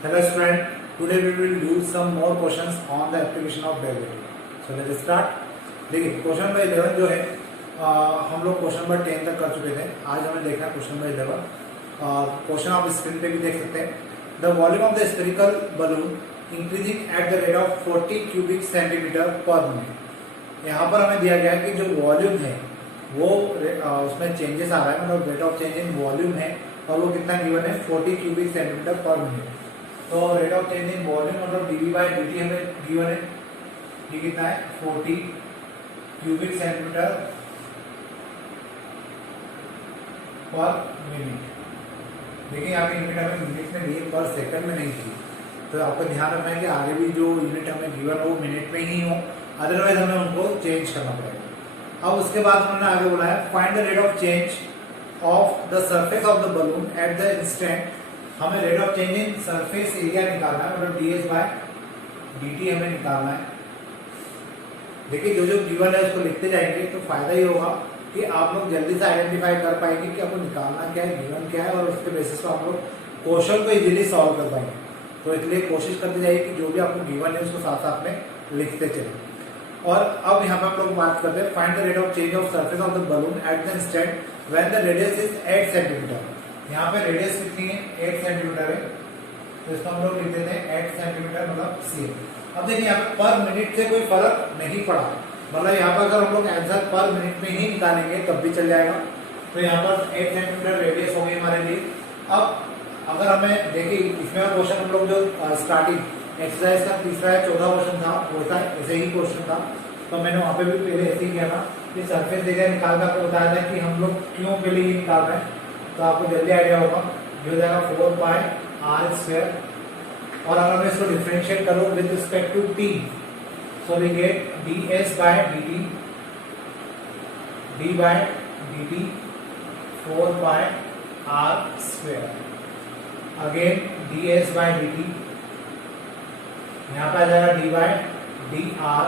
Hello student, today we will do some more questions on the application of derivative. So let's start. देखिए question number 11 जो है हम लोग question number 10 तक कर चुके थे. आज हमें देखना है क्वेश्चन नंबर 11. क्वेश्चन आप स्क्रीन पे भी देख सकते हैं. The volume of the spherical balloon increasing at the rate of 40 cubic centimetre पर मिनट. यहाँ पर हमें दिया गया है कि जो वॉल्यूम है वो उसमें चेंजेस आ रहा है, मतलब rate of change in volume है और वो कितना गिवन है 40 क्यूबिक सेंटीमीटर पर मिनट. तो rate of change in volume मतलब dV बाई dt हमें गिवन है. ये कितना है 40 क्यूबिक सेंटीमीटर पर मिनट. देखिए यहाँ पे यूनिट हमें मिनट में दी, पर सेकंड में नहीं थी. तो आपको ध्यान रखना है कि आगे भी जो यूनिट हमें गिवन हो मिनट में ही हो, अदरवाइज हमें उनको चेंज करना पड़ेगा. अब उसके बाद हमने आगे बोला है find the rate of change of the surface of the balloon at the instant. हमें rate of change in surface area निकालना है, मतलब ds बाय dt हमें निकालना है. देखिए जो जो गिवन है उसको लिखते जाएंगे तो फायदा ही होगा कि आप लोग जल्दी से आइडेंटिफाई कर पाएंगे कि आपको निकालना क्या है, गिवन क्या है, और उसके बेसिस पर आप लोग क्वेश्चन को इजीली सॉल्व कर पाएंगे. तो इसलिए कोशिश करते जाइए कि जो भी आपको गिवन है उसको साथ साथ में लिखते चले. और अब यहाँ पे हम लोग बात करते हैं find the rate of change of surface of the balloon at the instant when the radius is 8 centimetre. यहाँ पे रेडियस कितनी है 8 सेंटीमीटर है, तो इसको हम लोग लिख देते हैं 8 सेंटीमीटर मतलब c. अब देखिए यहाँ पे पर मिनट से कोई फर्क नहीं पड़ा, मतलब यहाँ पर अगर हम लोग आंसर पर मिनट में ही निकालेंगे तब भी चल जाएगा. तो यहाँ पर 8 सेंटीमीटर रेडियस हो गई हमारे लिए. अब अगर हमें देखिए इसमें क्वेश्चन हम लोग जो स्टार्टिंग एक्सरसाइज का तीसरा या चौथा क्वेश्चन था वैसा ऐसे ही क्वेश्चन था, तो मैंने वहाँ पे भी पहले ऐसे ही किया था कि सरफेस एरिया निकाल कर आपको बताया था कि हम लोग क्यों पहले ये निकाल रहे हैं. तो आपको जल्दी आइडिया होगा. ये हो जाएगा 4 पाई आर स्क्वायर, और अगर मैं इसको डिफरेंशिएट करूँ with respect to t, so we get ds by dt d by dt 4 pi are square. Again ds by dt, यहाँ पे आ जाएगा d by dr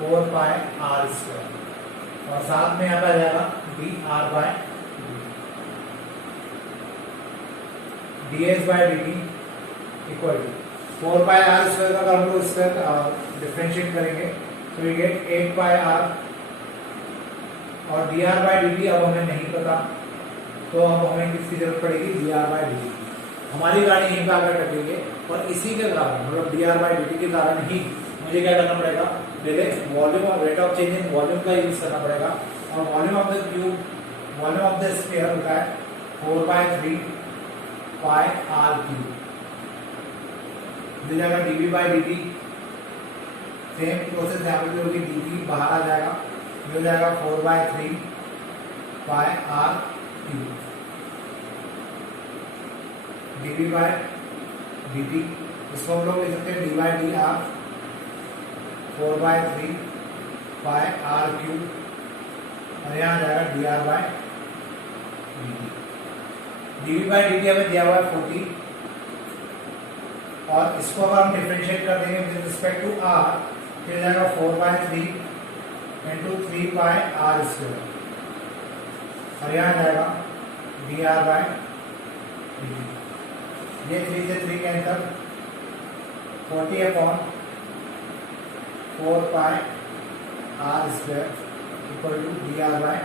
4 pi are square, और साथ में यहाँ पे आ जाएगा dr by ds by dt equal to 4 pi are square का हम लोग स्क्वायर डिफरेंशिएट करेंगे तो वी गेट 8 पाई आर, और dr बाय dt अब हमें नहीं पता, तो अब हमें किसकी जरूरत पड़ेगी dr बाय dt. हमारी गाड़ी यहीं पे आकर टकेंगे और इसी के कारण मतलब dr बाय dt के कारण ही मुझे क्या करना पड़ेगा, पहले वॉल्यूम और rate of change in volume का यूज करना पड़ेगा. और volume of the cube, volume of the sphere होता है 4 बाय 3 पाई आर क्यूब. मिल जाएगा dv by dt. Same process यहाँ पे होगी, dt बाहर आ जाएगा, ये हो जाएगा 4 by 3 pi r cube. dv by dt इसको हम लोग लिख सकते हैं d by d r 4 by 3 pi r cube, और यहाँ आ जाएगा dr by dt. dv by dt हमें दिया हुआ है 40, और इसको अगर हम डिफरेंशिएट कर देंगे विद रिस्पेक्ट टू r तो हो जाएगा 4 by 3 into 3 pi are square, और यहाँ आ जाएगा dr बाय dt. ये 3 से 3 cancel, 40 upon 4 pi are square equal to dr by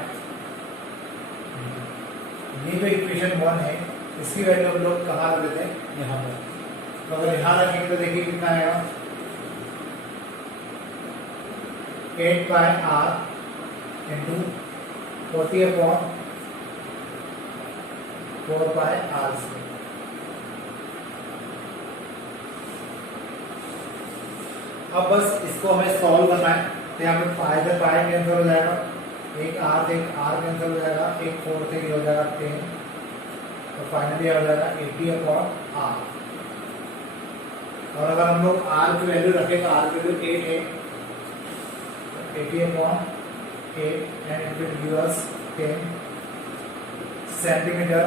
dt. ये जो इक्वेशन 1 है इसकी वैल्यू हम लोग कहाँ रख देते हैं, यहाँ पर. तो अगर यहाँ रखेंगे तो देखिए कितना आएगा 8 pi R into 40 upon 4 pi are square. अब बस इसको हमें सॉल्व करना है. तो यहाँ पे पाई से पाई कैंसिल हो जाएगा, एक आर से एक आर कैंसिल हो जाएगा, एक 4 से हो जाएगा 10, तो फाइनली हो जाएगा 80 अपॉन आर. और अगर हम लोग r की वैल्यू रखें तो r की वैल्यू 8 है, 80 upon 8 and it will give us 10 centimetre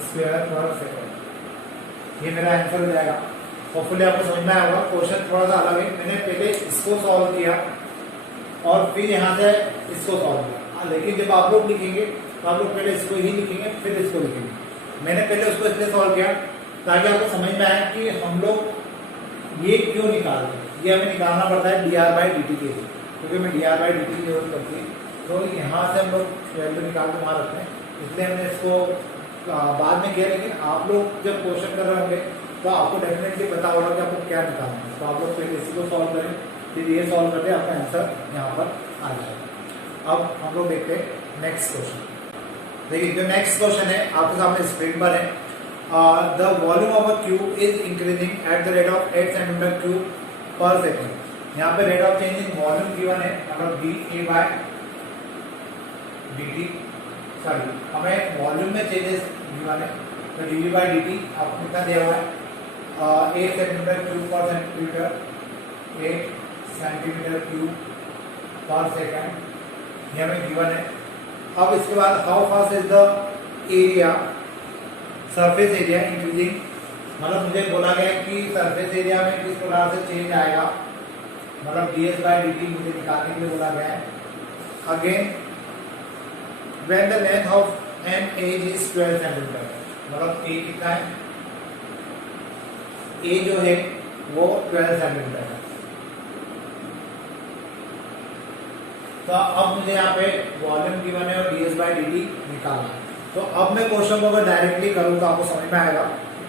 square पर सेकंड. ये मेरा आंसर हो जाएगा. होपफुली आपको समझ में आया होगा. क्वेश्चन थोड़ा सा अलग है, मैंने पहले इसको सॉल्व किया और फिर यहाँ से इसको सॉल्व किया, लेकिन जब आप लोग लिखेंगे तो आप लोग पहले इसको ही लिखेंगे फिर इसको लिखेंगे. मैंने पहले उसको इसलिए सॉल्व किया ताकि आपको समझ में आए कि हम लोग ये क्यों निकालते हैं। ये हमें निकालना पड़ता है dr/dt के लिए, क्योंकि हमें dr/dt की जरूरत पड़ती है। तो यहाँ से हम लोग वैल्यू निकाल के वहाँ रखते हैं, इसलिए हमने इसको बाद में किया। लेकिन आप लोग जब क्वेश्चन कर रहे होंगे तो आपको डेफिनेटली पता होगा कि आपको क्या निकालना है। तो आप लोग पहले इसी को सॉल्व करें, फिर ये सॉल्व करते हैं, आपका आंसर यहाँ पर आ जाएगा। अब हम लोग देखते हैं नेक्स्ट क्वेश्चन। देखिए जो नेक्स्ट क्वेश्चन है आपके सामने स्क्रीन पर है। The volume of a cube is increasing at the rate of 8 centimetre cube पर सेकेंड। यहाँ पे rate of change in volume given है, मतलब dA/dt, सॉरी हमें वॉल्यूम में चेंजेस गिवन है, तो dV/dt आपको कितना दिया हुआ है 8 सेंटीमीटर क्यूब पर सेंटीमीटर, 8 सेंटीमीटर क्यूब पर सेकेंड, ये हमें गिवन है। अब इसके बाद how fast is the area, surface area increasing, मतलब मुझे बोला गया कि सरफेस एरिया में किस प्रकार से चेंज आएगा, मतलब ds/dt मुझे निकालने के लिए बोला गया है। Again when the length of an edge is 12 centimetre, मतलब ए कितना है, ए जो है वो 12 सेंटीमीटर है। तो अब मुझे यहाँ पे वॉल्यूम गिवन है और ds/dt निकालना है। तो अब मैं क्वेश्चन को अगर डायरेक्टली करूँ तो आपको समझ में आएगा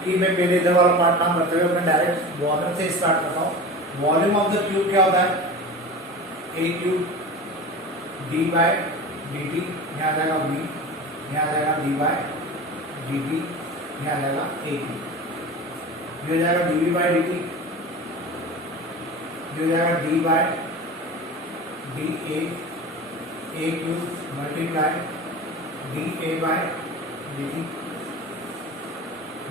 कि मैं पहले इधर वाला पार्ट काम करते हुए मैं डायरेक्ट वॉल्यूम से स्टार्ट करता हूँ। वॉल्यूम ऑफ द क्यूब क्या होता है, ए क्यूब d/dt, यहाँ आ जाएगा v, यहाँ आ जाएगा d/dt, यहाँ आ जाएगा a क्यूब, ये हो जाएगा dv/dt, ये हो जाएगा d/da, a cube multiply dA/dt,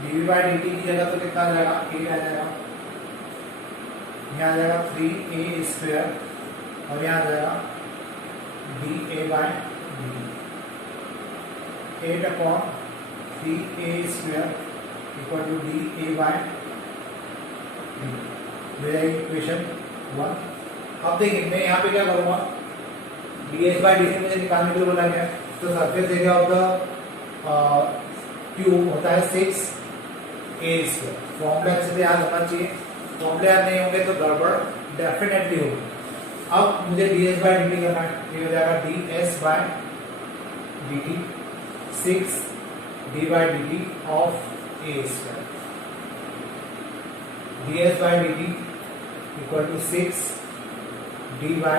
dV/dt की जगह तो कितना आ जाएगा 8 आ जाएगा, यहाँ आ जाएगा 3a² और यहाँ आ जाएगा dA/dt, 8/3a² equal to dA/dt, मेरा इक्वेशन 1। अब देखिए मैं यहाँ पे क्या करूँगा, ds/dt मुझे निकालने के लिए बोला गया, तो surface area of the cube होता है 6a²। फॉर्मूला अच्छे से याद होना चाहिए, फॉर्मूला याद नहीं होंगे तो गड़बड़ डेफिनेटली होगी। अब मुझे ds/dt करना है, ये हो जाएगा ds/dt, 6 d/dt of a², ds/dt equal to 6 d/da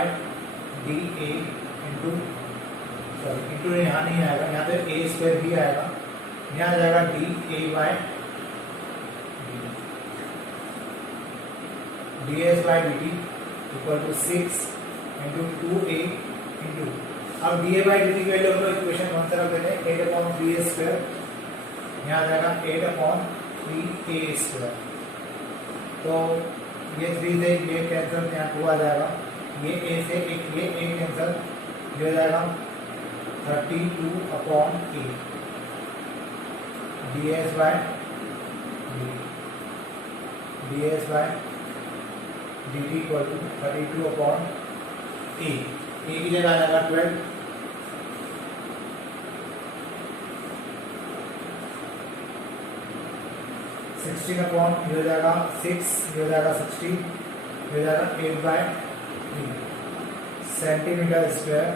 into यहाँ नहीं आएगा, यहाँ पे a² भी आएगा, यहाँ आ जाएगा dA/dt, ds/dt equal to 6 into 2a into, अब dA/dt की वैल्यू हम लोग इक्वेशन 1 से रख देते हैं, 8/3a², यहाँ आ जाएगा 8/3a²। तो ये 3 से ये कैंसिल, यहाँ 2 आ जाएगा, ये a से एक ये a कैंसिल, ये हो जाएगा 32/a ds/dt equal to 32/a, a की जगह आ जाएगा 12, ये हो जाएगा 6, ये हो जाएगा 16, ये हो जाएगा 8/3 सेंटीमीटर स्क्वायर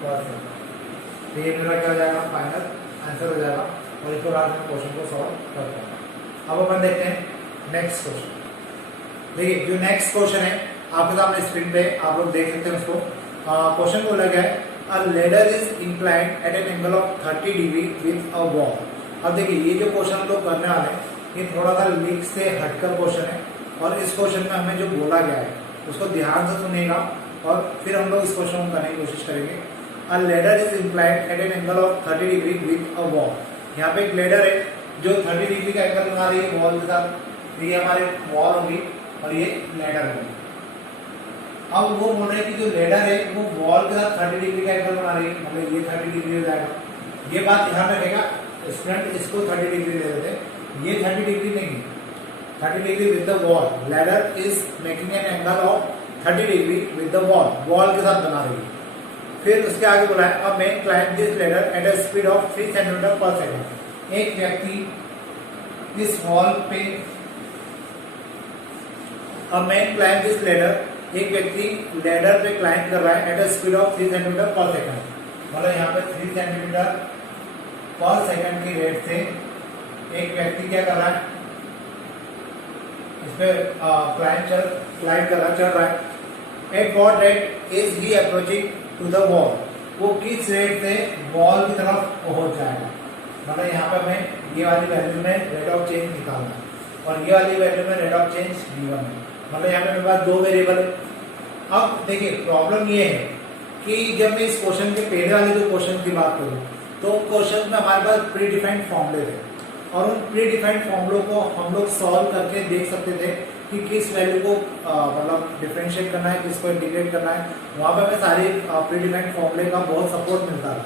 पर सेकंड। तो ये मेरा क्या हो जाएगा, फाइनल आंसर हो जाएगा। और इसके बाद मैं क्वेश्चन को सॉल्व करता हूँ। अब अपन देखते हैं नेक्स्ट क्वेश्चन। देखिए जो नेक्स्ट क्वेश्चन है आपके सामने स्क्रीन पे आप लोग देख सकते हैं उसको। क्वेश्चन बोला गया है अ ladder is inclined at an angle of 30 degree with a wall. अब देखिए ये जो क्वेश्चन हम लोग करने वाले हैं ये थोड़ा सा लीक से हटकर क्वेश्चन है, और इस क्वेश्चन में हमें जो बोला गया है उसको ध्यान से सुनेगा और फिर हम लोग इस क्वेश्चन को करने की कोशिश करेंगे। अ ladder is inclined at an angle of 30 degree with a wall. यहाँ पे एक लेडर है जो 30 डिग्री का एंगल बना रही है वॉल के साथ। ये हमारे वॉल होगी और ये लेडर होगी। अब वो बोल रहे हैं कि जो लेडर है वो वॉल के साथ 30 डिग्री का एंगल बना रही है, मतलब ये 30 डिग्री हो जाएगा। ये बात ध्यान रखेगा स्टूडेंट, इसको 30 डिग्री ले लेते हैं, ये 30 डिग्री नहीं, 30 degree with the wall. Ladder is making an angle of 30 degree with the wall, wall के साथ बना रही है। फिर उसके आगे बोला है a man climb this ladder at a speed of 3 centimetre per second. एक व्यक्ति इस वॉल पे, a man climb this ladder, एक व्यक्ति लेडर पे क्लाइंब कर रहा है at a speed of 3 centimetre per second, मतलब यहाँ पे 3 सेंटीमीटर पर सेकंड की रेट से एक व्यक्ति क्या कर रहा है, इस पे क्लाइंब कर रहा, चढ़ रहा है। At what rate is he approaching to the wall, वो किस रेट से वॉल की तरफ पहुंच जाएगा, मतलब यहाँ पे हमें ये वाली वैल्यू में रेट ऑफ चेंज निकालना है और ये वाली वैल्यू में रेट ऑफ चेंज गिवन है, मतलब यहाँ पे मेरे पास दो वेरिएबल है। अब देखिए प्रॉब्लम ये है कि जब मैं इस क्वेश्चन के पहले वाले जो क्वेश्चन की बात करूं तो क्वेश्चन में हमारे पास प्री डिफाइंड फॉर्मूले थे और उन प्री डिफाइंड फॉर्मूलों को हम लोग सॉल्व करके देख सकते थे कि किस वैल्यू को मतलब डिफरेंशिएट करना है, किसको इंटीग्रेट करना है। वहां पर हमें सारे प्री डिफाइंड फॉर्मूले का बहुत सपोर्ट मिलता था,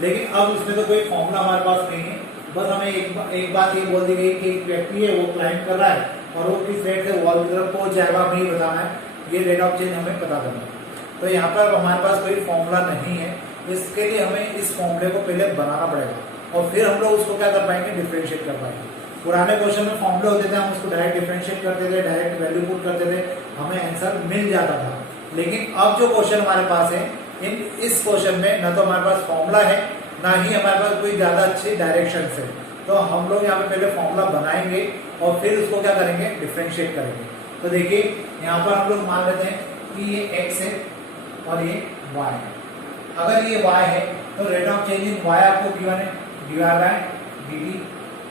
लेकिन अब इसमें तो कोई फॉर्मूला हमारे पास नहीं है। बस हमें एक बात ये बोल दी गई कि एक व्यक्ति है वो क्लाइंब कर रहा है और वो किस रेट से वॉल की तरफ पहुंच जाएगा हमें ये बताना है, ये रेट ऑफ चेंज हमें पता करना है। तो यहाँ पर हमारे पास कोई फॉर्मूला नहीं है, इसके लिए हमें इस फॉर्मूले को पहले बनाना पड़ेगा और फिर हम लोग उसको क्या कर पाएंगे, डिफरेंशिएट कर पाएंगे। पुराने क्वेश्चन में फॉर्मूले होते थे, हम उसको डायरेक्ट डिफरेंशिएट करते थे, डायरेक्ट वैल्यू पुट करते थे, हमें आंसर मिल जाता था। लेकिन अब जो क्वेश्चन हमारे पास है, इस क्वेश्चन में न तो हमारे पास फॉर्मूला है ना ही हमारे पास कोई ज्यादा अच्छी डायरेक्शन है। तो हम लोग यहाँ पे पहले फॉर्मूला बनाएंगे और फिर उसको क्या करेंगे, डिफरेंशिएट करेंगे। तो देखिए यहाँ पर हम लोग मान लेते हैं कि ये x है और ये y है। अगर ये y है तो rate of change in y आपको गिवन है dy/dt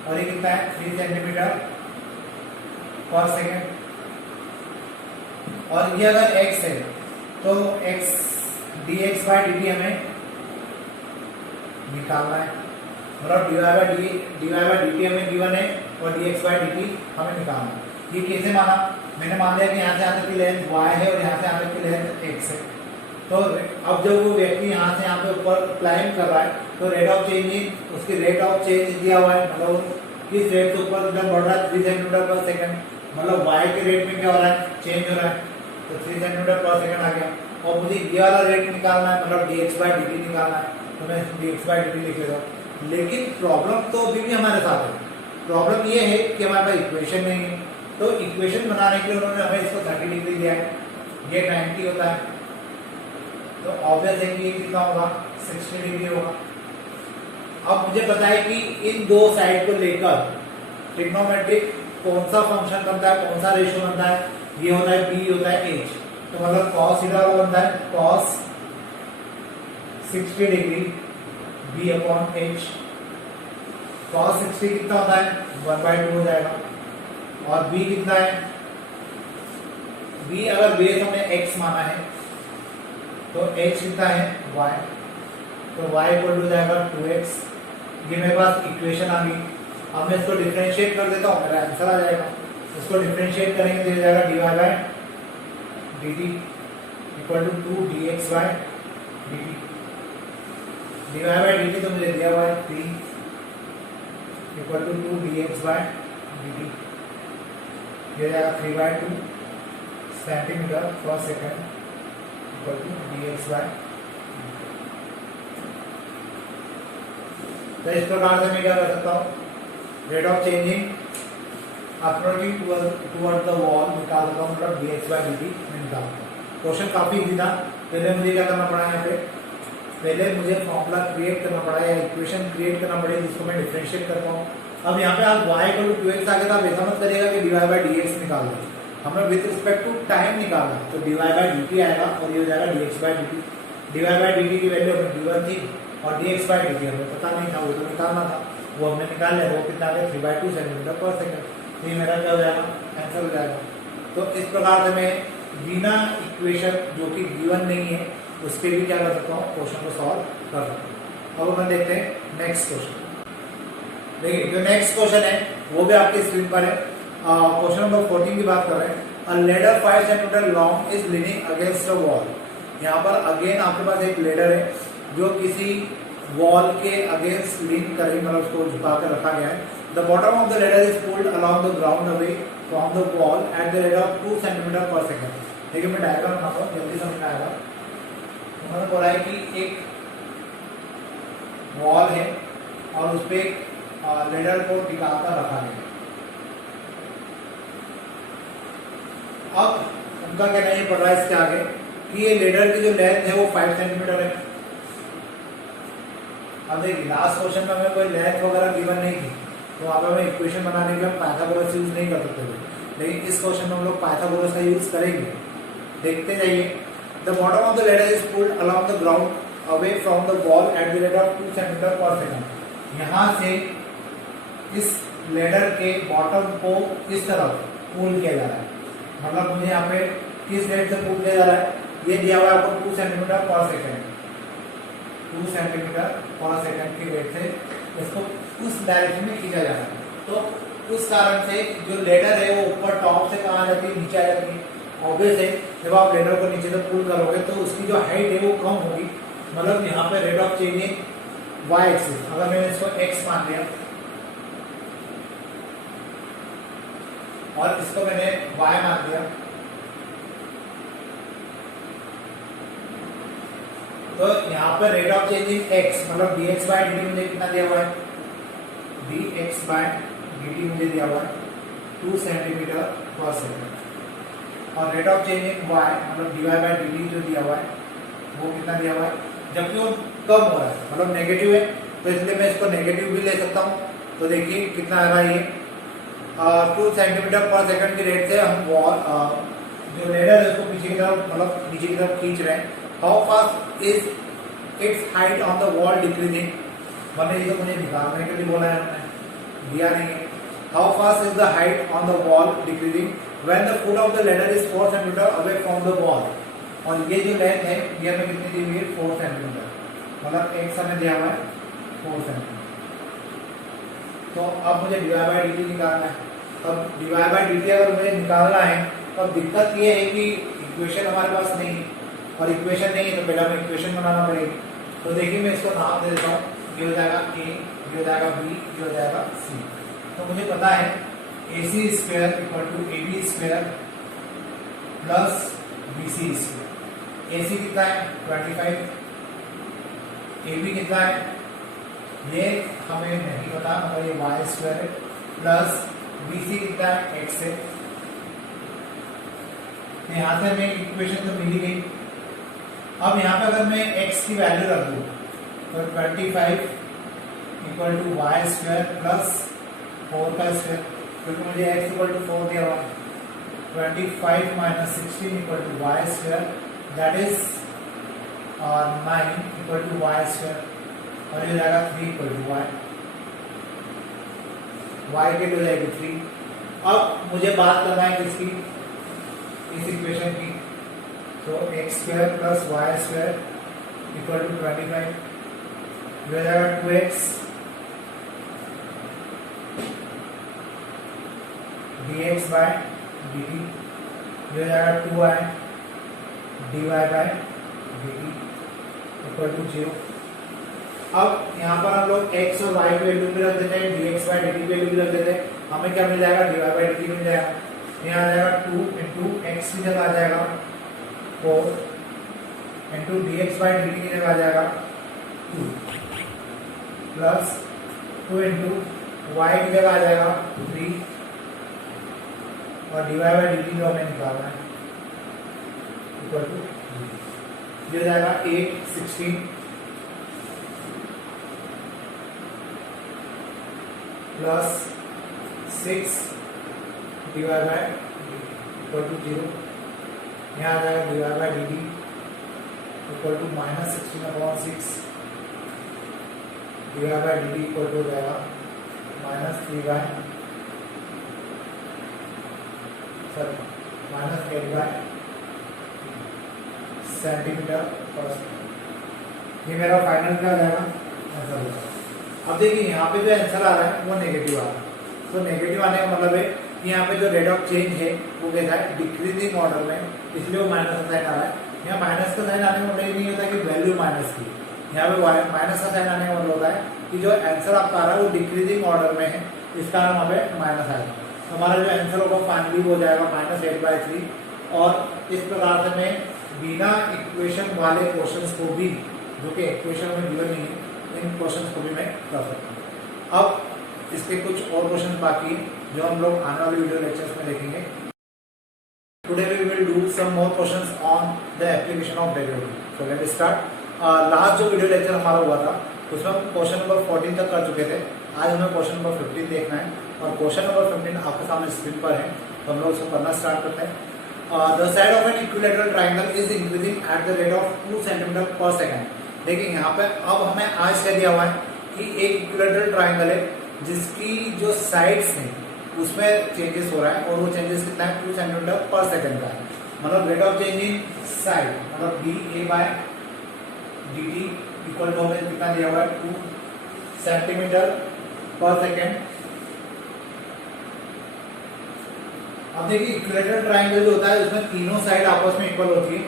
और ये कितना है 3 सेंटीमीटर पर सेकेंड। और ये अगर x है तो x dx/dt हमें निकालना है, मतलब dy/dt हमें गिवन है और dx/dt हमें निकालना है। ये कैसे माना, मैंने मान लिया कि यहाँ से यहाँ तक की लेंथ y है और यहाँ से यहाँ तक की लेंथ x है। तो अब जब वो व्यक्ति यहाँ से यहाँ पे ऊपर क्लाइंब कर रहा है तो रेट ऑफ चेंज, उसकी रेट ऑफ चेंज दिया हुआ है, मतलब किस रेट से ऊपर बढ़ रहा है 3 सेंटीमीटर पर सेकंड, मतलब y के रेट में क्या हो रहा है, चेंज हो रहा है, तो 3 सेंटीमीटर पर सेकंड आ गया। और मुझे ये वाला रेट निकालना है, मतलब dx/dt निकालना है, तो मैं dx/dt लिख लेता हूँ। लेकिन प्रॉब्लम तो अभी भी हमारे साथ है। प्रॉब्लम ये है कि हमारे पास इक्वेशन नहीं है, तो इक्वेशन बनाने के लिए उन्होंने हमें इसको 30 डिग्री दिया है, ये 90 होता है, तो ऑब्वियस है कि ये कितना होगा, 60 डिग्री होगा। अब मुझे पता है कि इन दो साइड को लेकर ट्रिग्नोमेट्रिक कौन सा फंक्शन बनता है, कौन सा रेशियो बनता है, ये होता है b, होता है h। तो मतलब cos थीटा वाला बनता है cos 60 डिग्री b/h। cos 60 कितना होता है 1/2 हो जाएगा। और b कितना है, b अगर बेस हमने x माना है तो h कितना है y, तो y इक्वल टू जाएगा 2x। ये मेरे पास इक्वेशन आ गई। अब मैं इसको डिफरेंशिएट कर देता हूँ, मेरा आंसर आ जाएगा। इसको डिफरेंशिएट करेंगे तो जाएगा dy/dt equal to 2 dx/dt। dy/dt तो मुझे दिया हुआ है 3 इक्वल टू 2 dx/dt, ये जाएगा 3/2 centimetre per second equal to dx/dt। तो इस प्रकार से मैं क्या कर सकता हूँ, rate of changing approaching toward the wall निकाल सकता हूँ, मतलब dx/dt में निकाल सकता हूँ। क्वेश्चन काफी इजी था। पहले मुझे क्या करना पड़ा, यहाँ पे पहले मुझे फॉर्मूला क्रिएट करना पड़ा या इक्वेशन क्रिएट करना पड़ेगा जिसको मैं डिफरेंशिएट करता हूँ। अब यहाँ पे आप y इक्वल टू 2x आ गया था, आप ऐसा मत करिएगा कि dy/dx निकाल दें, हमें विद रिस्पेक्ट टू टाइम निकालना, तो dy/dt आएगा और ये हो जाएगा dx/dt। dy/dt की वैल्यू हमें गिवन थी और dx/dt हमें पता नहीं था, वो तो निकालना था, वो हमने निकाल लिया। वो कितना है 3/2 सेंटीमीटर पर सेकंड। तो ये मेरा क्या हो जाएगा, आंसर हो जाएगा। तो इस प्रकार से मैं बिना इक्वेशन जो कि गिवन नहीं है उसके भी क्या कर सकता हूँ, क्वेश्चन को सॉल्व कर सकता हूँ। अब अपन देखते हैं नेक्स्ट क्वेश्चन। देखिए जो नेक्स्ट क्वेश्चन है वो भी आपकी स्क्रीन पर है। क्वेश्चन नंबर 14 की बात कर रहे हैं। अ ladder 5 centimetre long is leaning against a wall. यहाँ पर अगेन आपके पास एक लेडर है जो किसी वॉल के अगेंस्ट लीन करें, मतलब उसको झुका कर रखा गया है। The bottom of the ladder is pulled along the ground away from the wall at the rate of 2 centimetre per second. देखिए मैं डायग्राम बनाता हूँ, जल्दी समझ में आएगा। उन्होंने बोला है कि एक वॉल है और उस पर लेडर को टिकाकर रखा गया। अब उनका कहना ये पड़ रहा है इसके आगे कि ये लेडर की जो लेंथ है वो 5 सेंटीमीटर है। अब देखिए लास्ट क्वेश्चन में हमें कोई लेंथ वगैरह गिवन नहीं थी, तो वहाँ पे हमें इक्वेशन बनाने के लिए पाइथागोरस यूज नहीं कर सकते थे, लेकिन इस क्वेश्चन में हम लोग पाइथागोरस का यूज करेंगे। देखते जाइए। The bottom of the ladder is pulled along the ground away from the wall at the rate of 2 centimetre per second. यहाँ से इस लेडर के बॉटम को इस तरफ पुल किया जा रहा है, मतलब मुझे यहाँ पे किस रेट से पुल किया जा रहा है, ये दिया हुआ है आपको 2 centimetre per second, 2 centimetre per second की रेट से इसको उस डायरेक्शन में खींचा जा रहा है। तो उस कारण से जो लेडर है वो ऊपर टॉप से कहाँ आ जाती है, नीचे आ जाती है। ऑब्वियस है जब आप लेडर को नीचे से पुल करोगे तो उसकी जो हाइट है वो कम होगी, मतलब यहाँ पे rate of changing y axis, अगर मैंने इसको एक्स मान लिया और इसको मैंने वाई मान लिया, तो यहाँ पर रेट ऑफ चेंजिंग x मतलब dx बाय dt मुझे कितना दिया हुआ है, dx बाय dt मुझे दिया हुआ है 2 सेंटीमीटर पर सेकंड, और रेट ऑफ चेंजिंग y मतलब dy बाय dt जो दिया हुआ है वो कितना दिया हुआ है, जबकि वो कम हो रहा है मतलब नेगेटिव है, तो इसलिए मैं इसको नेगेटिव भी ले सकता हूँ। तो देखिए कितना आ रहा है ये 2 सेंटीमीटर पर सेकंड की रेट से हम वॉल जो लेडर है उसको पीछे की तरफ मतलब नीचे की तरफ खींच रहे हैं। How fast is it's height on the wall decreasing, मैंने ये तो मुझे निकालने के लिए बोला है, हमने दिया नहीं है। How fast is the height on the wall decreasing when the foot of the ladder is 4 centimetre away from the wall, और ये जो लेंथ है ये हमें कितनी दी हुई है 4 सेंटीमीटर, मतलब एक समय दिया हुआ है 4 सेंटीमीटर। तो अब मुझे dy बाय dt निकालना है। अब dy बाय dt अगर मुझे निकालना है तो दिक्कत ये है कि इक्वेशन हमारे पास नहीं है, और इक्वेशन नहीं है तो पहले हमें इक्वेशन बनाना पड़ेगी। तो देखिए मैं इसको नाम दे देता हूँ, ये हो जाएगा a, ये हो जाएगा b, ये हो जाएगा c। तो मुझे पता है ac square equal to ab square plus bc square. ac कितना है 25, ab कितना है ये हमें नहीं पता, मतलब ये वाई स्क्वायर है, प्लस bc कितना है x है। यहाँ से हमें इक्वेशन तो मिली गई। अब यहाँ पे अगर मैं x की वैल्यू रख दूँ तो 25 equal to y square plus 4 का स्क्वायर, क्योंकि मुझे x इक्वल टू 4 दिया हुआ है। 25 minus 16 equal to y square, that is 9 equal to y square, और ये जाएगा 3 इक्वल टू वाई के हो जाएगी 3। अब मुझे बात करना है किसकी, इस इक्वेशन की, तो x square plus y square equal to 25, ये जाएगा 2x dx बाय dt, ये जाएगा 2y dy by dt equal to 0। अब यहाँ पर हम लोग x और y की वैल्यू भी रख देते हैं, dx बाय dt की वैल्यू भी रख देते हैं, हमें क्या मिल जाएगा dy बाय dt मिल जाएगा। यहाँ आ जाएगा 2 इंटू एक्स की जगह आ जाएगा 4 इंटू dx बाय dt की जगह आ जाएगा 2 प्लस 2 इंटू वाई की जगह आ जाएगा 3, और dy बाय dt जो हमें निकालना है इक्वल टू ये जाएगा 8 16 plus 6 divide by equal to 0, यहाँ आ जाएगा divide by dt equal to minus 16/6 divide by dt equal to हो जाएगा minus 8 by centimetre per second. ये मेरा फाइनल क्या जाएगा आंसर होगा। अब देखिए यहाँ पे जो आंसर आ रहा है वो नेगेटिव आ रहा है, तो नेगेटिव आने का मतलब है कि यहाँ पे जो रेट ऑफ चेंज है वो कैसा है डिक्रीजिंग ऑर्डर में, इसलिए वो माइनस का साइन आ रहा है। यहाँ माइनस का साइन आने का मतलब नहीं होता कि वैल्यू माइनस की, यहाँ पे माइनस का साइन आने का मतलब होता है कि जो आंसर आपका आ रहा है वो डिक्रीजिंग ऑर्डर में है, इस कारण वहाँ पे माइनस आएगा। तो हमारा जो आंसर होगा फाइनली वो जाएगा -8/3। और इस प्रकार से मैं बिना इक्वेशन वाले क्वेश्चंस को भी, जो कि इक्वेशन में गिवन नहीं है, इन क्वेश्चंस को भी मैं कर सकता हूँ। अब इसके कुछ और क्वेश्चन बाकी हैं जो हम लोग आने वाले वीडियो लेक्चर्स में देखेंगे। Today we will do some more questions on the application of derivative. So let's start. Last जो वीडियो लेक्चर हमारा हुआ था उसमें हम क्वेश्चन नंबर 14 तक कर चुके थे। आज हमें क्वेश्चन नंबर 15 देखना है और क्वेश्चन नंबर 15 आपके सामने स्क्रीन पर है, तो हम लोग उसको पढ़ना स्टार्ट करते हैं। The side of an equilateral triangle is increasing at the rate of 2 centimetre per second. देखिए यहाँ पे अब हमें आज क्या दिया हुआ है कि एक इक्विलैटरल ट्राइंगल है जिसकी जो साइड्स हैं उसमें चेंजेस हो रहा है और वो चेंजेस कितना है 2 सेंटीमीटर पर सेकंड का है। मतलब rate of change in side मतलब dA/dt इक्वल टू हमें कितना दिया हुआ है 2 सेंटीमीटर पर सेकंड। अब देखिए इक्विलैटरल ट्राइंगल जो होता है उसमें तीनों साइड आपस में इक्वल होती है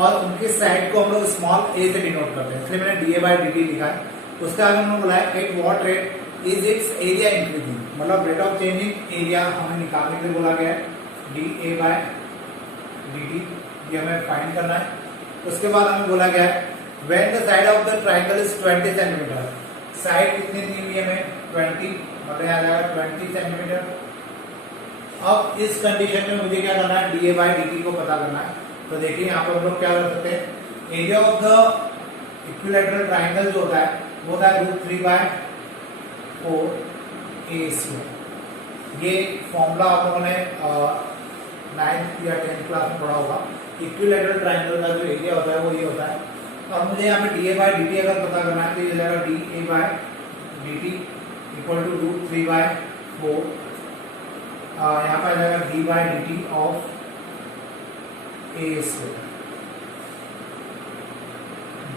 और उनके साइड को हम लोग स्मॉल a से डिनोट करते हैं, इसलिए मैंने dA/dt लिखा है। उसके आगे हमने बोला है at what rate is its area increasing, मतलब rate of change in area हमें निकालने के लिए बोला गया है dA/dt, ये हमें फाइंड करना है। उसके बाद हमें बोला गया है when the side of the triangle is 20 centimetre, side कितनी दी हुई है हमें 20, मतलब आ जाएगा 20 सेंटीमीटर। अब इस कंडीशन में मुझे क्या करना है dA/dt को पता करना है। तो देखिए यहाँ पर हम लोग क्या कर सकते हैं, area of the equilateral triangle जो होता है वो होता है √3/4 a²। ये फॉर्मूला आप लोगों ने 9th या 10th क्लास में पढ़ा होगा। इक्विलैटरल ट्राइंगल का जो एरिया होता है वो ये होता है। अब मुझे यहाँ पे dA/dt अगर पता करना है तो ये जाएगा dA/dt इक्वल टू √3/4, यहाँ पर आ जाएगा dA/dt of a²,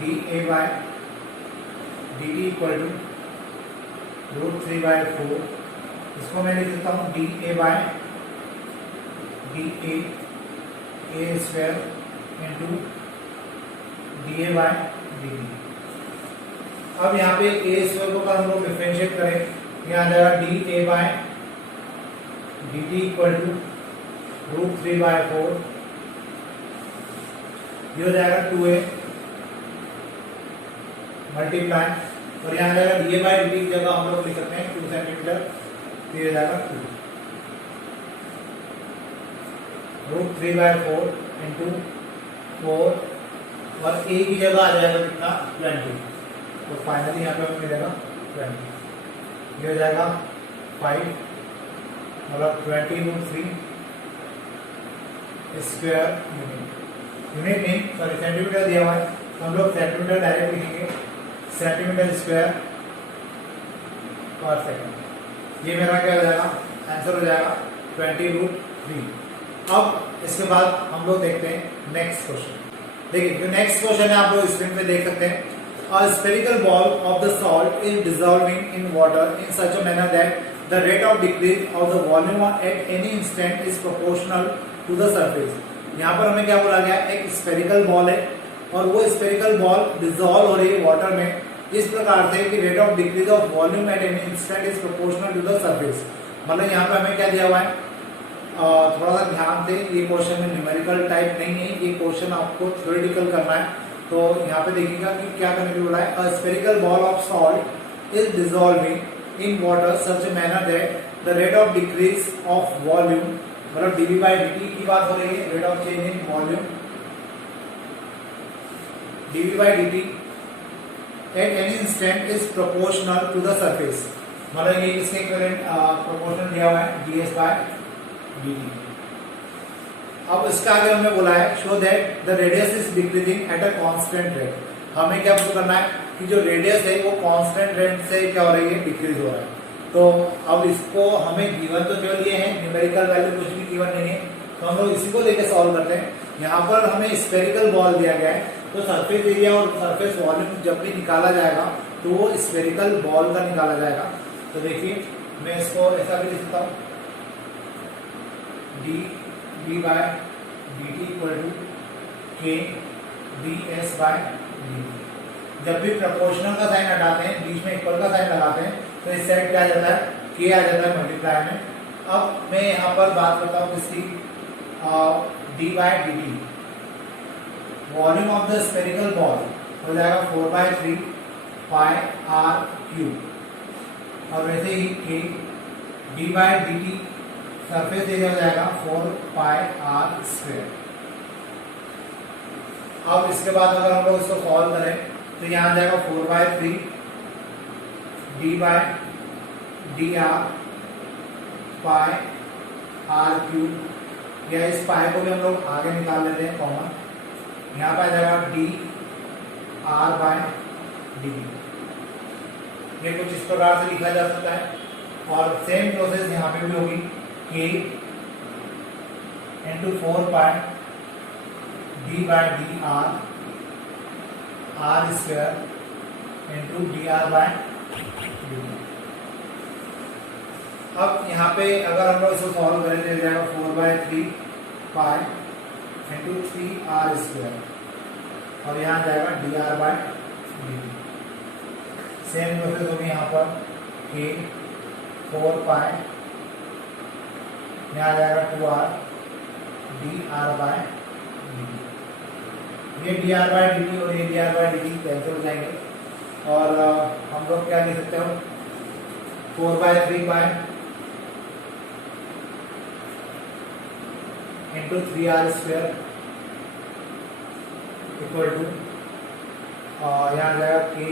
dA/dt equal to √3/4। इसको मैं लिख सकता हूँ dA/dt a² इंटू dA/dt। अब यहाँ पे a² को हम लोग डिफरेंशिएट करें, यहाँ आ जाएगा dA/dt इक्वल टू √3/4, ये हो जाएगा 2a मल्टीप्लाई और यहाँ जाएगा dA/dt की जगह हम लोग लिख सकते हैं 2 सेंटीमीटर, तो ये जाएगा 2 √3/4 इंटू 4 और a की जगह आ जाएगा कितना 20, तो फाइनली यहाँ पे हमें मिलेगा 20, ये हो जाएगा 5 मतलब 20√3 स्क्वायर यूनिट नहीं सॉरी सेंटीमीटर दिया हुआ है, हम लोग सेंटीमीटर डायरेक्ट लिखेंगे, सेंटीमीटर स्क्वायर पर सेकंड। ये मेरा क्या हो जाएगा, आंसर हो जाएगा 20√3। अब इसके बाद हम लोग देखते हैं नेक्स्ट क्वेश्चन। देखिए जो नेक्स्ट क्वेश्चन है आप लोग स्क्रीन पे देख सकते हैं। A spherical ball of the salt is dissolving in water in such a manner that the rate of decrease of the volume at any instant is proportional to the surface। यहाँ पर हमें क्या बोला गया, एक स्फेरिकल बॉल है और वो स्फेरिकल बॉल डिसॉल्व हो रही है वाटर में इस प्रकार से कि rate of decrease of volume at any instant is proportional to the surface. मतलब यहाँ पे हमें क्या दिया हुआ है, थोड़ा सा ध्यान से, ये क्वेश्चन में न्यूमेरिकल टाइप नहीं है, ये क्वेश्चन आपको थ्योरेटिकल करना है। तो यहाँ पे देखिएगा कि क्या करने के लिए बोला है, a spherical ball of salt is dissolving in water such a manner that the rate of decrease of volume, मतलब dV/dt की बात हो रही है, rate of change in volume dV/dt at any instant is proportional to the surface. मतलब ये किसके equivalent proportional दिया हुआ है dS/dt। अब इसका आगे हमें बोला है show that the radius is decreasing at a constant rate. हमें क्या करना है कि जो रेडियस है वो कांस्टेंट रेट से क्या हो रही है, डिक्रीज हो रहा है। तो अब इसको हमें गिवन तो केवल ये है, न्यूमेरिकल वैल्यू कुछ भी गिवन नहीं है, तो हम लोग इसी को लेकर सॉल्व करते हैं। यहाँ पर हमें स्फेरिकल बॉल दिया गया है, तो सरफेस एरिया और सरफेस वॉल्यूम जब भी निकाला जाएगा तो वो स्फेरिकल बॉल का निकाला जाएगा। तो देखिए मैं इसको ऐसा भी लिख सकता हूँ dV/dt equal to k dS/dt। जब भी प्रोपोर्शनल का साइन हटाते हैं, बीच में इक्वल का साइन लगाते हैं, तो इस साइड क्या आ जाता है, k आ जाता है मल्टीप्लाई में। अब मैं यहाँ पर बात करता हूँ किसकी, dV/dt, volume of the spherical ball हो जाएगा 4/3 πr क्यूब। और वैसे ही के D by D T surface area हो जाएगा 4 पाई आर स्क्वायर। अब इसके बाद अगर हम लोग इसको सॉल्व करें तो यहाँ आ जाएगा 4/3 d by d r pi r cube, या इस पाई को भी हम लोग आगे निकाल लेते हैं कॉमन, यहाँ पर आ जाएगा डी आर बाय डी। ये कुछ इस प्रकार से लिखा जा सकता है। और सेम प्रोसेस यहाँ पे भी होगी, k into 4 pi d by d r r square into d are by d. अब यहाँ पे अगर हम लोग इसको सॉल्व करें तो जाएगा 4/3 पाई इंटू 3 आर स्क्वायर, और यहाँ जाएगा D R by D. Same process होगी यहाँ पर, के 4 पाई, यहाँ जाएगा 2r D are by D. ये D R by D T और ये D R by D T cancel हो जाएंगे, और हम लोग क्या लिख सकते हो, 4/3 pi into 3r square equal to यहाँ जाएगा के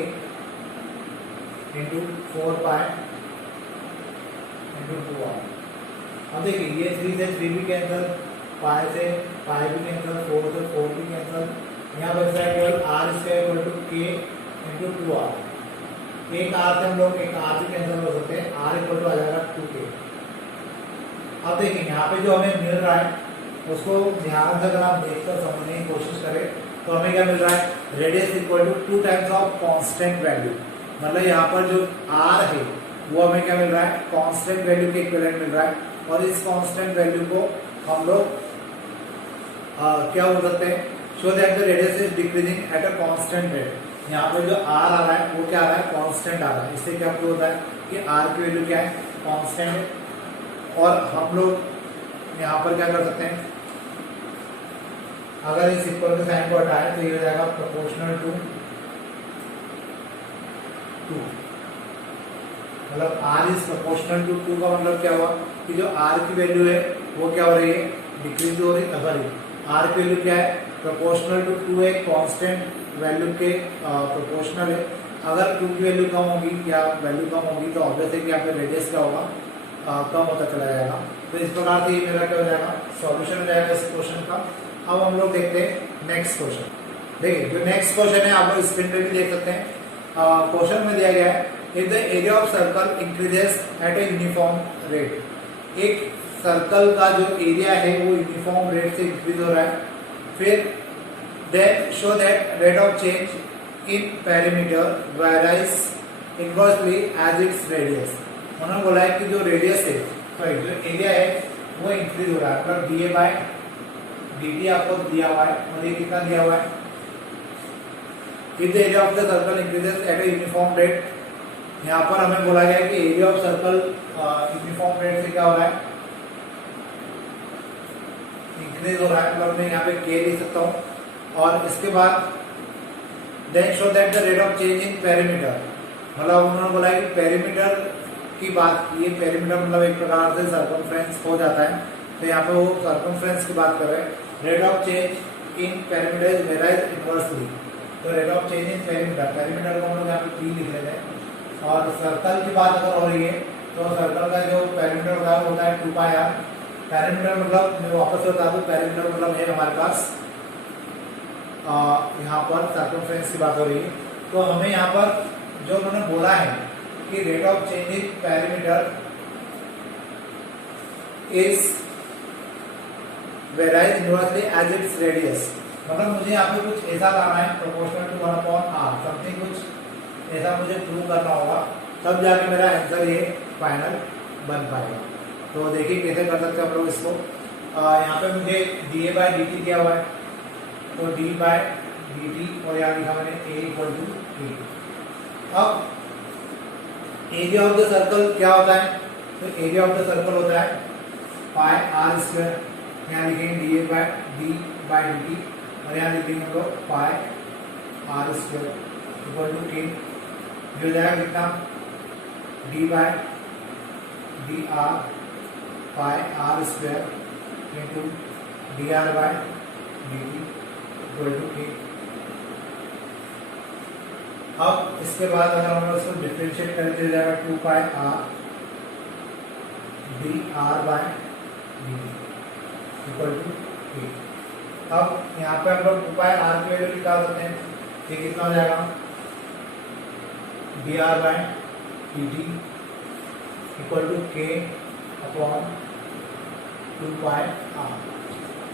इंटू 4 पाई इंटू 2r। अब देखिए ये 3 से 3 भी कैंसिल, पाई से पाई भी कैंसिल, 4 से 4 भी कैंसिल, यहाँ बच रहा है केवल आर स्क्वायर इक्वल टू के इंटू 2r। एक आर से हम लोग एक आर से कैंसिल कर सकते हैं, आर इक्वल टू आ जाएगा 2k। अब देखिए यहाँ पे जो हमें मिल रहा है उसको ध्यान से अगर आप देखकर समझने की कोशिश करें तो हमें क्या मिल रहा है, radius equal to 2 times of constant value. मतलब यहाँ पर जो आर है वो हमें क्या मिल रहा है, कांस्टेंट वैल्यू के इक्विवेलेंट मिल रहा है, और इस कांस्टेंट वैल्यू को हम लोग क्या बोल सकते हैं, show that the radius is decreasing at a constant rate. यहाँ पर जो आर आ रहा है वो क्या आ रहा है, कांस्टेंट आ रहा है। इससे क्या प्रूव होता है कि आर की वैल्यू क्या है, कांस्टेंट है। और हम लोग यहाँ पर क्या कर सकते हैं, अगर इस इक्वल के साइन को हटाए तो ये हो जाएगा प्रोपोर्शनल टू 2। मतलब r इज प्रोपोर्शनल टू 2 का मतलब क्या हुआ कि जो r की वैल्यू है वो क्या हो रही है, डिक्रीज हो रही है। अगर r की वैल्यू क्या है, प्रोपोर्शनल टू 2 है, कांस्टेंट वैल्यू के प्रोपोर्शनल है। अगर 2 की वैल्यू कम होगी या वैल्यू कम होगी तो ऑब्वियस है कि यहाँ पे रेडियस क्या होगा, कम होता चला जाएगा। तो इस प्रकार से ये मेरा क्या हो जाएगा, सॉल्यूशन हो जाएगा इस क्वेश्चन का। अब हम लोग देखते हैं नेक्स्ट क्वेश्चन। देखिए जो नेक्स्ट क्वेश्चन है आप लोग स्क्रीन पे भी देख सकते हैं। क्वेश्चन में दिया गया है, if the area of circle increases eight a uniform rate. एक सर्कल का जो एरिया है वो यूनिफॉर्म रेट से इंक्रीज हो रहा है, फिर then show that rate of change in perimeter varies inversely as its radius. उन्होंने बोला है कि जो रेडियस है, सॉरी जो एरिया है वो इंक्रीज हो रहा है, मतलब d a by D t आपको दिया हुआ है, और ये कितना दिया हुआ है, if the area of the circle increases eight a uniform rate. यहाँ पर हमें बोला गया है कि area of circle uniform rate से क्या हो रहा है, इंक्रीज हो रहा है। मतलब मैं यहाँ पे के लिख सकता हूँ, और इसके बाद then show that the rate of change in perimeter. मतलब उन्होंने बोला है कि पेरीमीटर की बात की, पेरीमीटर मतलब एक प्रकार से सर्कमफ्रेंस हो जाता है, तो यहाँ पे वो सर्कमफ्रेंस की बात कर रहे हैं। Rate of change in perimeter is varies inversely. तो rate of change in perimeter, perimeter को हम लोग यहाँ पे पी लिख लेते हैं। और सर्कल की बात अगर हो रही है तो सर्कल का जो पेरीमीटर होता है 2 पाई आर। पेरीमीटर मतलब मैं वापस बता दूं, पेरीमीटर मतलब है हमारे पास यहाँ पर सर्कमफ्रेंस की बात हो रही है। तो हमें यहाँ पर जो उन्होंने बोला है कि rate of change in perimeter is varies inversely as its radius. मतलब मुझे यहाँ पे कुछ ऐसा लाना है, प्रोपोर्शनल टू 1/r, समथिंग कुछ ऐसा मुझे प्रूव करना होगा, तब जाके मेरा आंसर ये फाइनल बन पाएगा। तो देखिए कैसे कर सकते हैं हम लोग इसको। यहाँ पे मुझे D a by D T दिया हुआ है, तो डी बाई डी टी, और यहाँ लिखा मैंने ए इक्वल टू टी। अब एरिया ऑफ द सर्कल क्या होता है, तो एरिया ऑफ द सर्कल होता है पाई आर स्क्वायर। यहाँ लिखेंगे d a by D T, और यहाँ लिखेंगे हम लोग pi are square equal to k, जो जाएगा कितना D by D R by r square into d are by D T equal to के। अब इसके बाद अगर हम लोग इसको डिफरेंशिएट करें तो जाएगा 2 pi R D are by D equal to के। अब यहाँ पे हम लोग 2 पाई आर की वैल्यू निकाल सकते हैं। ये कितना हो जाएगा D R by D T equal to k upon 2 pi r.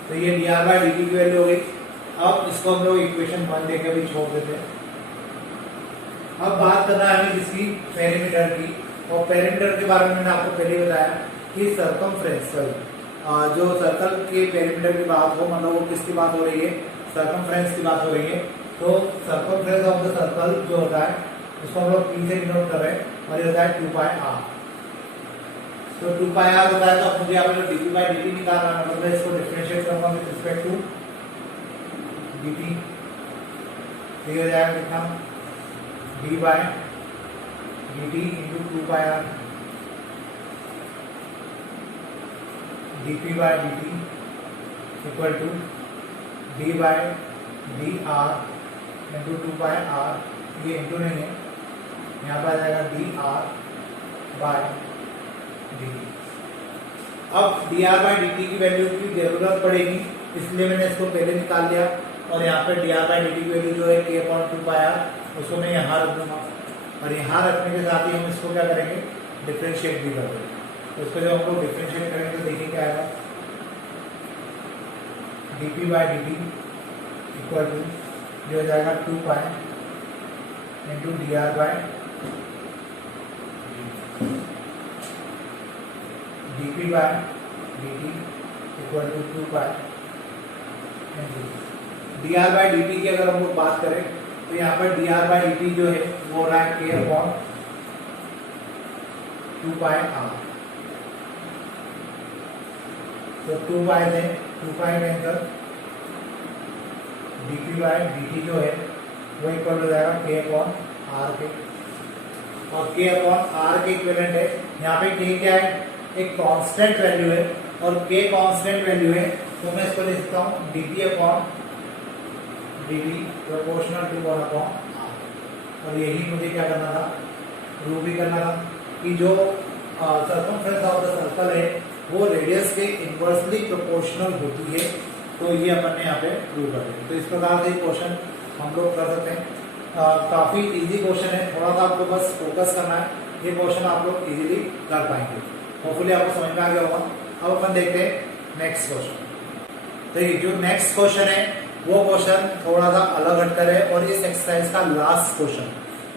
तो ये D R by D T की वैल्यू हो गई। अब इसको हम लोग इक्वेशन 1 देके भी छोड़ देते हैं। अब बात करना है हमें इसकी पेरीमीटर की, और पेरीमीटर के बारे में मैंने आपको पहले ही बताया कि सर्कमफ्रेंस जो सर्कल के पेरीमीटर की बात हो, मतलब वो किसकी बात हो रही है, सर्कमफ्रेंस की बात हो रही है। तो सर्कमफ्रेंस ऑफ द सर्कल जो होता है उसको हम लोग पी से डिनोट कर रहे हैं, और ये होता है 2 पाई आर। तो 2 पाई आर होता है, तो मुझे यहाँ पे D P by D T निकालना है, मतलब इसको डिफरेंशिएट करूंगा with respect to D T. तो हो जाएगा कितना D by D T into 2 pi R D P by D T equal to D by D R into 2 pi R. ये इंटू नहीं है, यहाँ पर आ जाएगा D R by D T. अब D are by D T की value की जरूरत पड़ेगी, इसलिए मैंने इसको पहले निकाल लिया। और यहाँ पे d are by D T की वैल्यू जो है के अपॉन 2 पाई आर, उसको मैं यहाँ रख दूंगा, और यहाँ रखने के साथ ही हम इसको क्या करेंगे, डिफरेंशिएट भी कर देंगे। तो इसको जब हम लोग डिफरेंशिएट करेंगे तो देखिए क्या आएगा, d P by D T equal to जो हो जाएगा 2 pi into d are by d P by D T equal to 2 pi into d are by D T की अगर हम लोग बात करें तो यहाँ पर d r by D t जो है वो रहा है के अपॉन 2 पाई आर। तो 2 पाई है, 2 pi cancel, D P by D t जो है वो इक्वल हो जाएगा के अपॉन आर के, और के अपॉन आर के इक्विवेलेंट है। यहाँ पे के क्या है, एक कांस्टेंट वैल्यू है, और के कांस्टेंट वैल्यू है, तो मैं इसको लिख सकता हूँ d t upon d t proportional to 1 upon r. और यही मुझे क्या करना था, प्रूव भी करना था कि जो सर्कमफ्रेंस ऑफ द सर्कल है वो रेडियस के इनवर्सली प्रोपोर्शनल होती है। तो ये अपन ने यहाँ पे प्रूव कर दिया। तो इस प्रकार से क्वेश्चन हम लोग कर सकते हैं। काफी इजी क्वेश्चन है, थोड़ा सा आपको बस फोकस करना है, ये क्वेश्चन आप लोग इजीली कर पाएंगे। होपफुली आपको समझ में आ गया होगा। अब अपन देखते हैं नेक्स्ट क्वेश्चन। तो ये जो नेक्स्ट क्वेश्चन है वो क्वेश्चन थोड़ा सा अलग हटकर है, और इस एक्सरसाइज का लास्ट क्वेश्चन।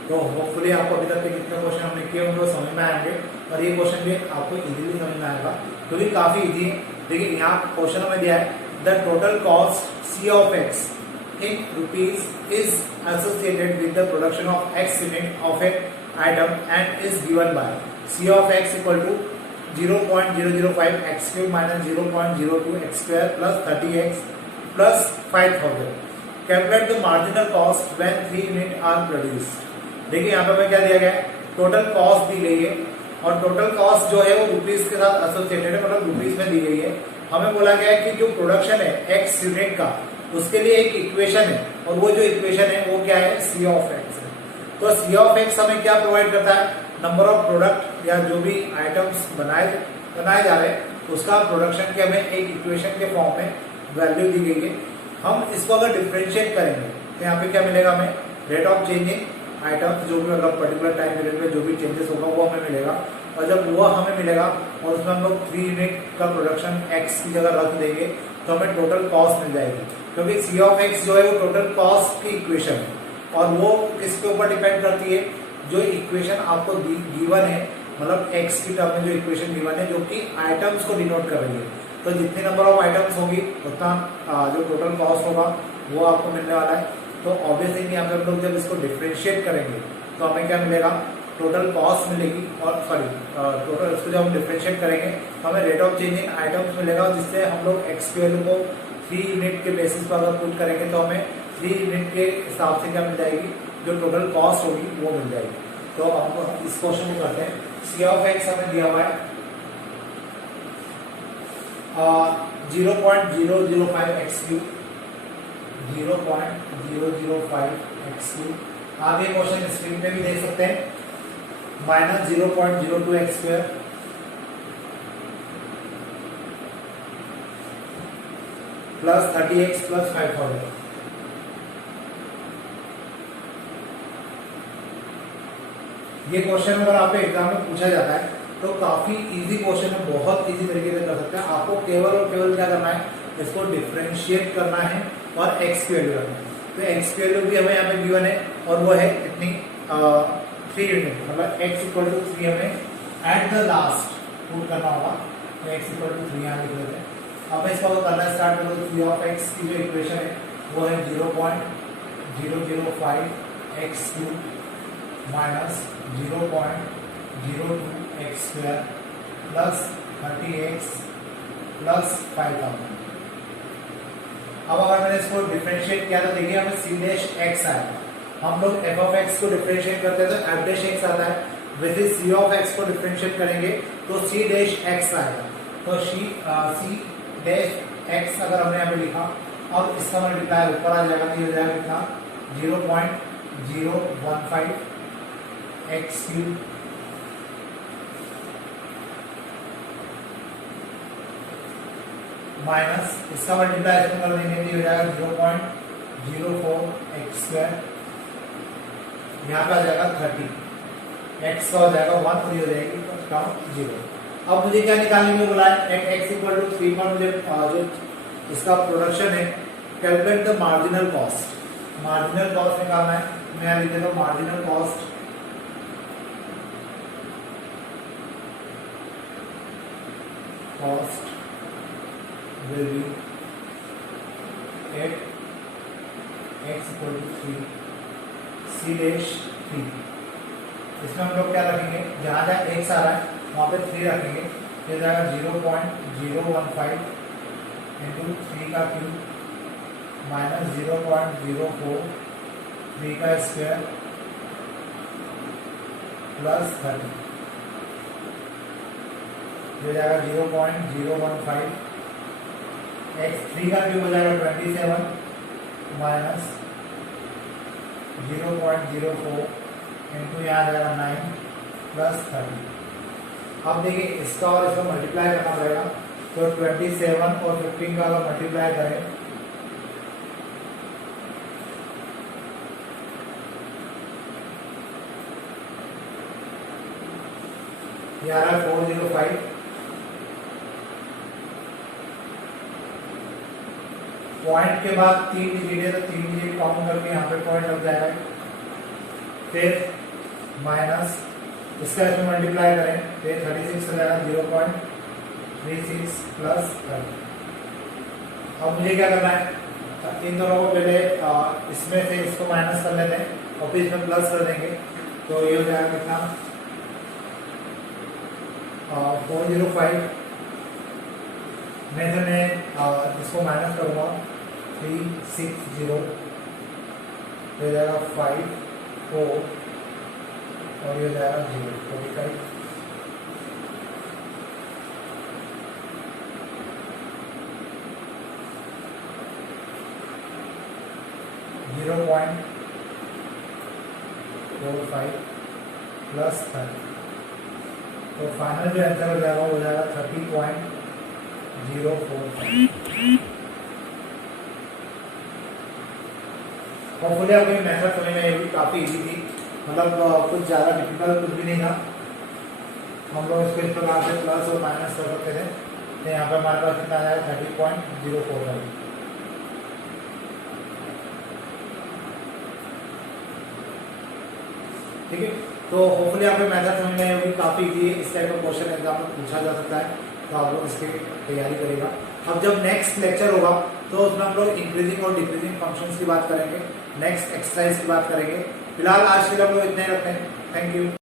तो होपफुली आपको अभी तक के जितने क्वेश्चन हमने किए उनको समझ में आएंगे, और ये क्वेश्चन भी आपको इजीली समझ में आएगा, क्योंकि काफी इजी है। देखिए यहाँ क्वेश्चन में दिया है the total cost c of x in rupees is associated with the production of x unit of an item and is given by C of x equal to 0.005 x cube minus 0.02 x square plus 30x plus 5000. Calculate the marginal cost when 3 units are produced. देखिए यहाँ पे हमें क्या दिया गया है, total cost दी गई है, और टोटल कॉस्ट जो है वो रुपीज के साथ एसोसिएटेड है, मतलब रुपीज में दी गई है। हमें बोला गया है कि जो प्रोडक्शन है x यूनिट का उसके लिए एक इक्वेशन है, और वो जो इक्वेशन है वो क्या है, सी ऑफ एक्स है। तो सी ऑफ एक्स हमें क्या प्रोवाइड करता है, नंबर ऑफ प्रोडक्ट या जो भी आइटम्स बनाए जा रहे हैं उसका प्रोडक्शन के हमें एक इक्वेशन के फॉर्म में वैल्यू दी गई है। हम इसको अगर डिफरेंशिएट करेंगे तो यहाँ पे क्या मिलेगा, हमें रेट ऑफ चेंजिंग आइटम्स जो भी मतलब पर्टिकुलर टाइम पीरियड में जो भी चेंजेस होगा वो हमें मिलेगा, और जब वो हमें मिलेगा और उसमें हम लोग 3 यूनिट का प्रोडक्शन एक्स की जगह रख देंगे तो हमें टोटल कॉस्ट मिल जाएगी, क्योंकि सी ऑफ एक्स जो है वो टोटल कॉस्ट की इक्वेशन है, और वो किसके ऊपर डिपेंड करती है, जो इक्वेशन आपको गिवन है, मतलब एक्स की टर्म में जो इक्वेशन गिवन है जो कि आइटम्स को डिनोट कर रही है। तो जितने नंबर ऑफ आइटम्स होगी उतना जो टोटल कॉस्ट होगा वो आपको मिलने वाला है। तो ऑब्वियसली यहाँ पे हम लोग जब इसको डिफरेंशिएट करेंगे तो हमें क्या मिलेगा, टोटल कॉस्ट मिलेगी, और टोटल इसको जब हम डिफरेंशिएट करेंगे तो हमें rate of change in items मिलेगा, जिससे हम लोग एक्स की वैल्यू को 3 यूनिट के बेसिस पर अगर पुट करेंगे तो हमें 3 यूनिट के हिसाब से क्या मिल जाएगी, जो टोटल कॉस्ट होगी वो मिल जाएगी। तो अब इस क्वेश्चन को करते हैं। सी ऑफ एक्स हमें दिया हुआ है 0.005 एक्स क्यूब, 0.005 एक्स क्यूब। आगे क्वेश्चन स्क्रीन पे भी देख सकते हैं, minus 0.02 x square plus 30x plus 500। ये क्वेश्चन अगर आपके एग्जाम में पूछा जाता है तो काफी इजी क्वेश्चन है, बहुत इजी तरीके से कर सकते हैं। आपको केवल और केवल क्या करना है, इसको डिफरेंशिएट करना है और एक्स की वैल्यू रखना है। तो एक्स की वैल्यू भी हमें यहाँ पे गिवन है और वो है कितनी 3 यूनिट, मतलब x इक्वल टू 3 हमें एट द लास्ट पुट करना होगा। तो x इक्वल टू 3 यहाँ लिख लेते हैं। अब इसका करना स्टार्ट करो तो c ऑफ x की जो इक्वेशन है वो है 0.005 x cube minus 0.02 x square plus 30x plus 5000। अब अगर मैंने इसको डिफरेंशिएट किया तो देखिए हमें c डैश x आया। हम लोग f ऑफ x को डिफरेंशिएट करते हैं तो f डैश x आता है, वैसे c ऑफ x को डिफरेंशिएट करेंगे तो c डैश x आएगा। तो c डैश x अगर हमने यहाँ पे लिखा, अब इसका मल्टीप्लाई ऊपर आ जाएगा, तो ये हो जाएगा कितना 0.015 एक्स क्यूब माइनस इसका मल्टीप्लाई इसमें कर देंगे तो हो जाएगा 0.04 एक्स स्क्वायर, यहाँ पे आ जाएगा 30, एक्स का हो जाएगा 1 और ये हो जाएगी काउंट 0। अब मुझे क्या निकालने में बोला है, एक्स इक्वल टू 3 पर मुझे जो इसका प्रोडक्शन है calculate the marginal cost, marginal cost निकालना है। मैं यहाँ लिख देता हूँ marginal cost will be at x equal to 3 c dash 3। इसमें हम लोग क्या रखेंगे, जहाँ जहाँ x आ रहा है वहाँ पे 3 रखेंगे, फिर जाएगा 0.015 इंटू 3 का क्यूब माइनस 0.04 3 का स्क्वायर प्लस 30, हो जाएगा 0.015 एक्स 3 का क्यूब हो जाएगा 27 माइनस 0.04 इंटू यहाँ आ जाएगा 9 प्लस 30। अब देखिए इसका और इसका मल्टीप्लाई करना पड़ेगा, तो 27 और 15 का अगर मल्टीप्लाई करें ये आ रहा है 405, पॉइंट के बाद 3 डिजिट है तो 3 डिजिट काउंट करके यहाँ पे पॉइंट लग जाएगा, फिर माइनस इसका इसमें मल्टीप्लाई करें फिर 36 हो जाएगा 0.36 प्लस 30। अब मुझे क्या करना है, इन दोनों को पहले इसमें से इसको माइनस कर लेते हैं और फिर इसमें प्लस कर देंगे, तो ये हो जाएगा कितना 405 में से मैं इसको माइनस करूँगा 360 हो जाएगा 5 4 और ये हो जाएगा 0 45। प्लस 30, तो फाइनल जो आंसर हो जाएगा वो हो जाएगा 30.045। होपफुली आपको मेथड समझ में, ये भी काफ़ी इजी थी, मतलब कुछ ज़्यादा डिफिकल्ट कुछ भी नहीं था। हम लोग इसको इस प्रकार से प्लस और माइनस कर सकते थे, तो यहाँ पर हमारे पास कितना आ जाएगा 30.045। ठीक है, तो होपफुली आपको मेथड समझ में आएगी, काफ़ी इजी है। इस टाइप का क्वेश्चन एग्जाम में पूछा जा सकता है, तो आप लोग इसकी तैयारी करेगा। अब जब नेक्स्ट लेक्चर होगा तो उसमें हम लोग इंक्रीजिंग और डिक्रीजिंग फंक्शंस की बात करेंगे, नेक्स्ट एक्सरसाइज की बात करेंगे। फिलहाल आज के लिए हम लोग इतने ही रखते हैं। Thank you.